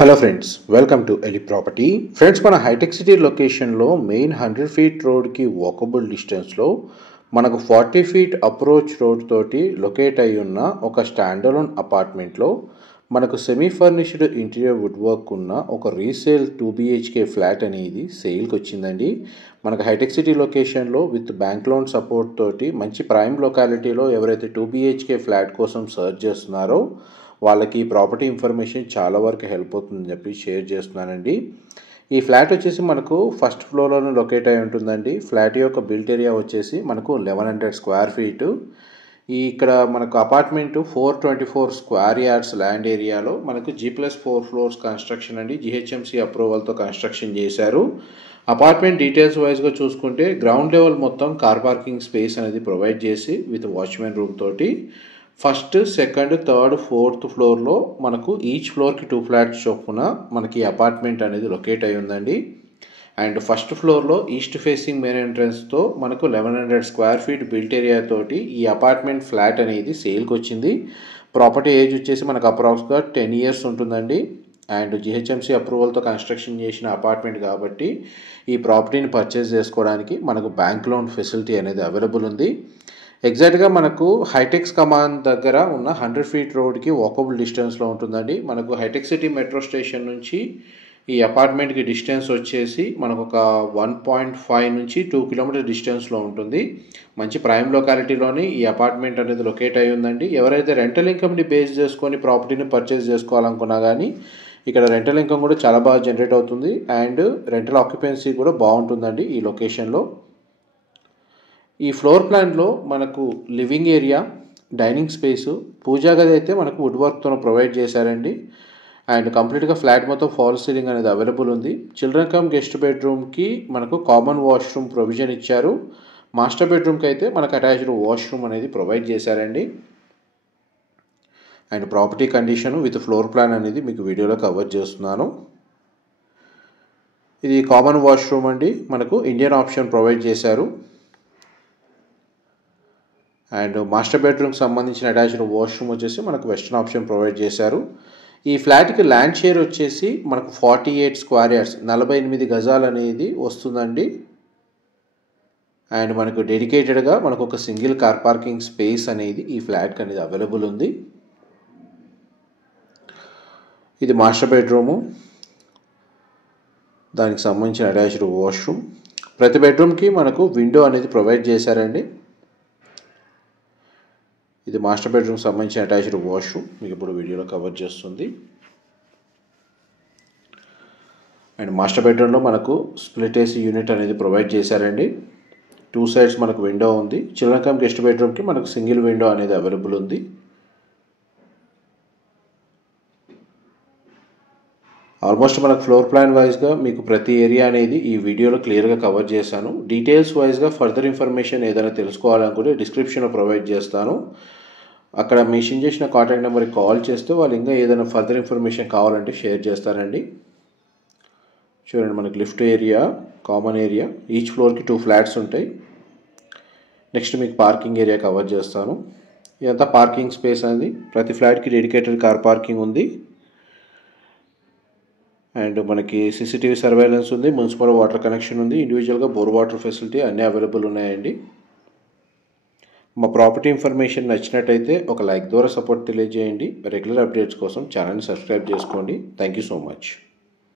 Hello friends, welcome to Eli property. Friends, మన హైటెక్ సిటీ లొకేషన్లో మెయిన్ 100 ఫీట్ రోడ్కి వాకబుల్ డిస్టెన్స్లో మనకు 40 ఫీట్ అప్రోచ్ రోడ్ తోటి లొకేట్ అయి ఉన్న ఒక స్టాండలోన్ అపార్ట్మెంట్లో మనకు semi furnished interior wood work ఉన్న ఒక రీసేల్ 2 BHK ఫ్లాట్ అనేది సేల్కి వచ్చిందండి. మనకు హైటెక్ సిటీ లొకేషన్లో విత్ బ్యాంక్ లోన్ సపోర్ట్ తోటి మంచి ప్రైమ్ లొకాలిటీలో ఎవరైతే 2 BHK ఫ్లాట్ కోసం సర్చ్ చేస్తున్నారో వాళ్ళకి ప్రాపర్టీ ఇన్ఫర్మేషన్ చాలా వరకు హెల్ప్ అవుతుందని చెప్పి షేర్ చేస్తున్నానండి. ఈ ఫ్లాట్ వచ్చేసి మనకు ఫస్ట్ ఫ్లోర్లోనే లొకేట్ అయి ఉంటుందండి. ఫ్లాట్ యొక్క బిల్ట్ ఏరియా వచ్చేసి మనకు 1100 స్క్వేర్ ఫీటు. ఇక్కడ మనకు అపార్ట్మెంటు 424 స్క్వేర్ యార్డ్స్ ల్యాండ్ ఏరియాలో మనకు G+4 ఫ్లోర్స్ కన్స్ట్రక్షన్ అండి. GHMC అప్రూవల్తో కన్స్ట్రక్షన్ చేశారు. అపార్ట్మెంట్ డీటెయిల్స్ వైజ్గా చూసుకుంటే గ్రౌండ్ లెవెల్ మొత్తం కార్ పార్కింగ్ స్పేస్ అనేది ప్రొవైడ్ చేసి విత్ వాచ్మెన్ రూమ్ తోటి ఫస్ట్, సెకండ్, థర్డ్, ఫోర్త్ ఫ్లోర్లో మనకు ఈచ్ ఫ్లోర్కి 2 ఫ్లాట్స్ చొప్పున మనకి అపార్ట్మెంట్ అనేది లొకేట్ అయి ఉందండి. అండ్ ఫస్ట్ ఫ్లోర్లో ఈస్ట్ ఫేసింగ్ మెయిన్ ఎంట్రన్స్తో మనకు 1100 స్క్వేర్ ఫీట్ బిల్ట్ ఏరియా తోటి ఈ అపార్ట్మెంట్ ఫ్లాట్ అనేది సేల్కి వచ్చింది. ప్రాపర్టీ ఏజ్ వచ్చేసి మనకు అప్రాక్స్గా 10 ఇయర్స్ ఉంటుందండి. అండ్ GHMC అప్రూవల్తో కన్స్ట్రక్షన్ చేసిన అపార్ట్మెంట్ కాబట్టి ఈ ప్రాపర్టీని పర్చేస్ చేసుకోవడానికి మనకు బ్యాంక్ లోన్ ఫెసిలిటీ అనేది అవైలబుల్ ఉంది. ఎగ్జాక్ట్గా మనకు హైటెక్స్ కమాండ్ దగ్గర ఉన్న 100 ఫీట్ రోడ్కి వాకబుల్ డిస్టెన్స్లో ఉంటుందండి. మనకు హైటెక్ సిటీ మెట్రో స్టేషన్ నుంచి ఈ అపార్ట్మెంట్కి డిస్టెన్స్ వచ్చేసి మనకు ఒక 1.5 నుంచి 2 కిలోమీటర్ డిస్టెన్స్లో ఉంటుంది. మంచి ప్రైమ్ లొకాలిటీలోని ఈ అపార్ట్మెంట్ అనేది లొకేట్ అయి ఉందండి. ఎవరైతే రెంటల్ ఇన్కమ్ని బేస్ చేసుకొని ప్రాపర్టీని పర్చేస్ చేసుకోవాలనుకున్నా కానీ ఇక్కడ రెంటల్ ఇన్కమ్ కూడా చాలా బాగా జనరేట్ అవుతుంది. అండ్ రెంటల్ ఆక్యుపెన్సీ కూడా బాగుంటుందండి ఈ లొకేషన్లో. ఈ ఫ్లోర్ ప్లాన్లో మనకు లివింగ్ ఏరియా, డైనింగ్ స్పేసు, పూజా గది అయితే మనకు వుడ్ వర్క్తో ప్రొవైడ్ చేశారండి. అండ్ కంప్లీట్గా ఫ్లాట్ మొత్తం ఫాల్ సీలింగ్ అనేది అవైలబుల్ ఉంది. చిల్డ్రన్ కమ్ గెస్ట్ బెడ్రూమ్కి మనకు కామన్ వాష్రూమ్ ప్రొవిజన్ ఇచ్చారు. మాస్టర్ బెడ్రూమ్కి అయితే మనకు అటాచ్డ్ వాష్రూమ్ అనేది ప్రొవైడ్ చేశారండి. And property condition with floor plan అనేది మీకు వీడియోలో కవర్ చేస్తున్నాను. ఇది కామన్ వాష్రూమ్ అండి. మనకు ఇండియన్ ఆప్షన్ ప్రొవైడ్ చేశారు. అండ్ మాస్టర్ బెడ్రూమ్కి సంబంధించిన అటాచ్డ్ వాష్రూమ్ వచ్చేసి మనకు వెస్టర్న్ ఆప్షన్ ప్రొవైడ్ చేశారు. ఈ ఫ్లాట్కి ల్యాండ్ షేర్ వచ్చేసి మనకు 48 స్క్వేర్ యార్డ్స్ 48 గజాలు అనేది వస్తుందండి. అండ్ మనకు డెడికేటెడ్గా మనకు ఒక సింగిల్ కార్ పార్కింగ్ స్పేస్ అనేది ఈ ఫ్లాట్కి అనేది అవైలబుల్ ఉంది. ఇది మాస్టర్ బెడ్రూము, దానికి సంబంధించిన అటాచ్డ్ వాష్రూమ్. ప్రతి బెడ్రూమ్కి మనకు విండో అనేది ప్రొవైడ్ చేశారండి. ఇది మాస్టర్ బెడ్రూమ్కి సంబంధించిన అటాచ్డ్ వాష్రూమ్ మీకు ఇప్పుడు వీడియోలో కవర్ చేస్తుంది. అండ్ మాస్టర్ బెడ్రూమ్లో మనకు స్ప్లిట్ ఏసీ యూనిట్ అనేది ప్రొవైడ్ చేశారండి. 2 సైడ్స్ మనకు విండో ఉంది. చిల్డ్రన్ కమ్ గెస్ట్ బెడ్రూమ్కి మనకు సింగిల్ విండో అనేది అవైలబుల్ ఉంది. ఆల్మోస్ట్ మనకు ఫ్లోర్ ప్లాన్ వైజ్గా మీకు ప్రతి ఏరియా అనేది ఈ వీడియోలో క్లియర్గా కవర్ చేశాను. డీటెయిల్స్ వైజ్గా ఫర్దర్ ఇన్ఫర్మేషన్ ఏదైనా తెలుసుకోవాలనుకుంటే డిస్క్రిప్షన్లో ప్రొవైడ్ చేస్తాను. అక్కడ మెన్షన్ చేసిన కాంటాక్ట్ నెంబర్కి కాల్ చేస్తే వాళ్ళు ఇంకా ఏదైనా ఫర్దర్ ఇన్ఫర్మేషన్ కావాలంటే షేర్ చేస్తారండి. చూడండి, మనకి lift area, common area, each ఫ్లోర్కి 2 ఫ్లాట్స్ ఉంటాయి. నెక్స్ట్ మీకు పార్కింగ్ ఏరియా కవర్ చేస్తాను. ఇదంతా పార్కింగ్ స్పేస్ అనేది ప్రతి ఫ్లాట్కి డెడికేటెడ్ కార్ పార్కింగ్ ఉంది. అండ్ మనకి CCTV సర్వేలెన్స్ ఉంది, మున్సిపల్ వాటర్ కనెక్షన్ ఉంది, ఇండివిజువల్గా బోర్ వాటర్ ఫెసిలిటీ అన్నీ అవైలబుల్ ఉన్నాయండి. మా ప్రాపర్టీ ఇన్ఫర్మేషన్ నచ్చినట్టయితే ఒక లైక్ ద్వారా సపోర్ట్ తెలియజేయండి. రెగ్యులర్ అప్డేట్స్ కోసం ఛానల్ని సబ్స్క్రైబ్ చేసుకోండి. Thank you so much.